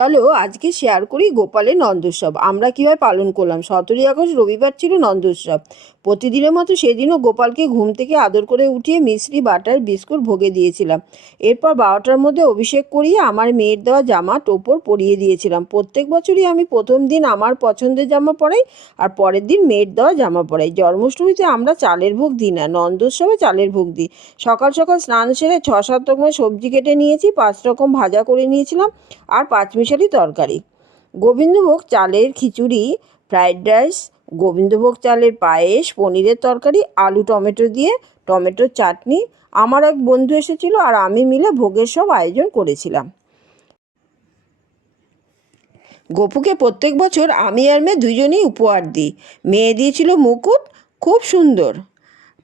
চলো আজকে শেয়ার করি গোপালের নন্দোৎসব আমরা কীভাবে পালন করলাম। 17ই আগস্ট রবিবার ছিল নন্দোৎসব। প্রতিদিনের মতো সেদিনও গোপালকে ঘুম থেকে আদর করে উঠিয়ে মিশ্রি বাটার বিস্কুট ভোগে দিয়েছিলাম। এরপর 12টার মধ্যে অভিষেক করিয়ে আমার মেয়ের দেওয়া জামা টোপর পরিয়ে দিয়েছিলাম। প্রত্যেক বছরই আমি প্রথম দিন আমার পছন্দের জামা পরাই আর পরের দিন মেয়ের দেওয়া জামা পরাই। জন্মাষ্টমীতে আমরা চালের ভোগ দিই না, নন্দোৎসবে চালের ভোগ দিই। সকাল সকাল স্নান সেরে 6-7 রকমের সবজি কেটে নিয়েছি, 5 রকম ভাজা করে নিয়েছিলাম আর 5 মিশালি তরকারি। গোবিন্দভোগ চালের খিচুড়ি, ফ্রাইড রাইস, গোবিন্দভোগ চালের পায়েস, পনিরের তরকারি, আলু টমেটো দিয়ে টমেটোর চাটনি। আমার এক বন্ধু এসেছিল আর আমি মিলে ভোগের সব আয়োজন করেছিলাম। গপুকে প্রত্যেক বছর আমি আর মেয়ে দুজনেই উপহার দিই। মেয়ে দিয়েছিল মুকুট, খুব সুন্দর।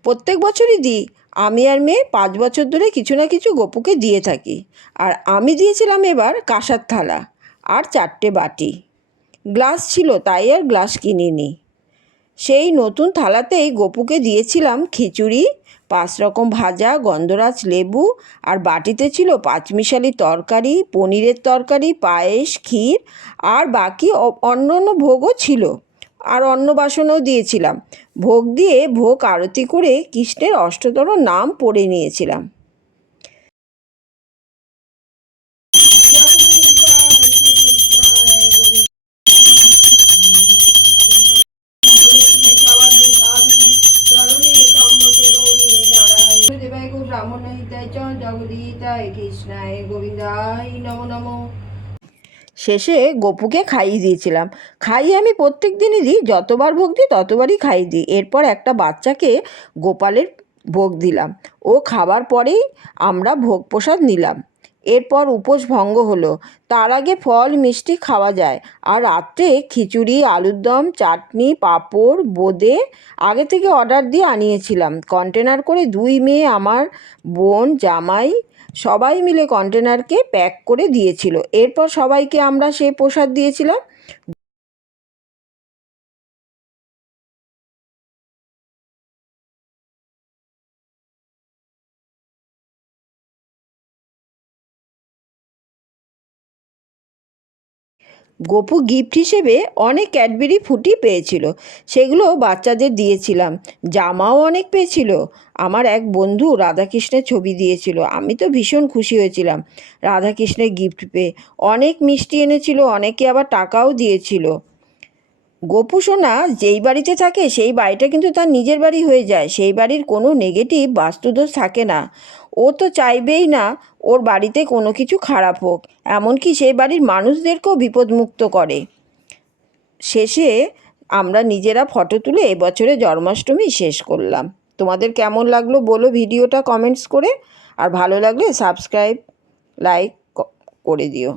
প্রত্যেক বছরই দিই। আমি আর মেয়ে 5 বছর ধরে কিছু না কিছু গপুকে দিয়ে থাকি। আর আমি দিয়েছিলাম এবার কাঁসার থালা আর 4টে বাটি। গ্লাস ছিল তাই আর গ্লাস কিনিনি। সেই নতুন থালাতেই গপুকে দিয়েছিলাম খিচুড়ি, 5 রকম ভাজা, গন্ধরাজ লেবু, আর বাটিতে ছিল 5 মিশালি তরকারি, পনিরের তরকারি, পায়েস, ক্ষীর আর বাকি অন্য অন্য ভোগও ছিল। আর অন্ন বাসনও দিয়েছিলাম। ভোগ দিয়ে ভোগ আরতি করে কৃষ্ণের অষ্টতর নাম পড়ে নিয়েছিলাম। শেষে গপুকে খাইয়ে দিয়েছিলাম। খাইয়ে আমি প্রত্যেক দিনই দিই, যতবার ভোগ দিই ততবারই খাইয়ে দিই। এরপর একটা বাচ্চাকে গোপালের ভোগ দিলাম। ও খাবার পরেই আমরা ভোগ প্রসাদ নিলাম। এরপর উপোস ভঙ্গ হলো। তার আগে ফল মিষ্টি খাওয়া যায়। আর রাত্রে খিচুড়ি, আলুর দম, চাটনি, পাঁপড়, বোঁদে আগে থেকে অর্ডার দিয়ে আনিয়েছিলাম। কন্টেনার করে 2 মেয়ে, আমার বোন, জামাই সবাই মিলে কন্টেনারকে প্যাক করে দিয়েছিল। এরপর সবাইকে আমরা সে প্রসাদ দিয়েছিলাম। গপু গিফট হিসেবে অনেক ক্যাডবেরি ফুটি পেয়েছিল, সেগুলো বাচ্চাদের দিয়েছিলাম। জামাও অনেক পেয়েছিল। আমার এক বন্ধু রাধাকৃষ্ণের ছবি দিয়েছিল, আমি তো ভীষণ খুশি হয়েছিলাম রাধাকৃষ্ণের গিফট পেয়ে। অনেক মিষ্টি এনেছিল, অনেকে আবার টাকাও দিয়েছিল। গপু সোনা যেই বাড়িতে থাকে সেই বাড়িটা কিন্তু তার নিজের বাড়ি হয়ে যায়। সেই বাড়ির কোনো নেগেটিভ বাস্তুদোষ থাকে না। ও তো চাইবেই না ওর বাড়িতে কোনো কিছু খারাপ হোক, এমনকি সেই বাড়ির মানুষদেরকেও বিপদমুক্ত করে। শেষে আমরা নিজেরা ফটো তুলে এবছরে জন্মাষ্টমী শেষ করলাম। তোমাদের কেমন লাগলো বলো ভিডিওটা কমেন্টস করে, আর ভালো লাগলে সাবস্ক্রাইব লাইক করে দিও।